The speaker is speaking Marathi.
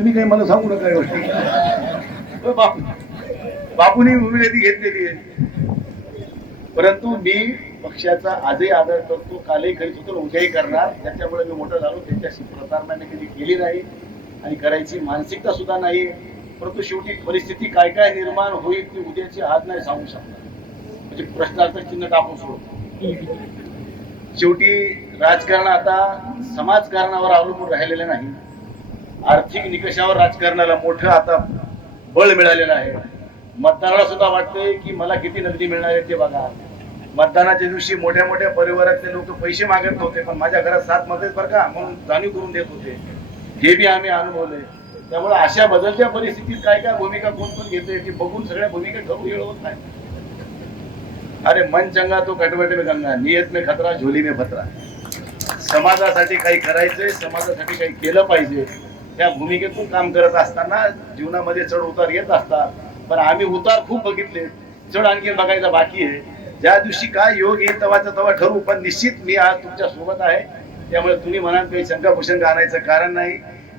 तुम्ही काही मला सांगू नका एवढी बापूंनी भूमिका घेतलेली आहे. परंतु मी पक्षाचा आजही आदर करतो, कालही करीत होतो, उद्याही करणार. त्याच्यामुळे मी मोठा झालो. त्याच्याशी प्रतारणा मी कधी केली नाही आणि करायची मानसिकता सुद्धा नाही. परंतु शेवटी परिस्थिती काय काय निर्माण होईल ती उद्याची आज नाही सांगू शकणार. म्हणजे प्रश्नार्थ चिन्ह टाकून सोडतो. शेवटी राजकारण आता समाजकारणावर अवलंबून राहिलेलं नाही. आर्थिक निकषावर राजकारणाला मोठं आता बळ मिळालेलं आहे. मतदाराला सुद्धा वाटतंय की मला किती नगदी मिळणार आहे ते बघा. मतदानाच्या दिवशी मोठ्या मोठ्या परिवारातले लोक पैसे मागत नव्हते, पण माझ्या घरात 7 मत आहेत बरं का म्हणून जाणीव करून देत होते. हे बी आम्ही अनुभवलंय. त्यामुळे अशा बदलत्या परिस्थितीत काय काय भूमिका कोण कोण घेतोय ती बघून सगळ्या भूमिका ठरवू येळ होत नाही. अरे मन चंगा तो कटवट में गंगा, नियत में खतरा झोली में फतरा. समाजासाठी काही करायचंय, समाजासाठी काही केलं पाहिजे. त्या भूमिकेतून काम करत असताना जीवनामध्ये चढ उतार येत असतात. पण आम्ही उतार खूप बघितले, चढ आणखी बघायचा बाकी आहे. ज्या दिवशी काय योग येईल तेव्हाचा तेव्हा ठरवू. पण निश्चित मी आज तुमच्या सोबत आहे. त्यामुळे तुम्ही म्हणाल काही शंका भूषंका आणायचं कारण नाही.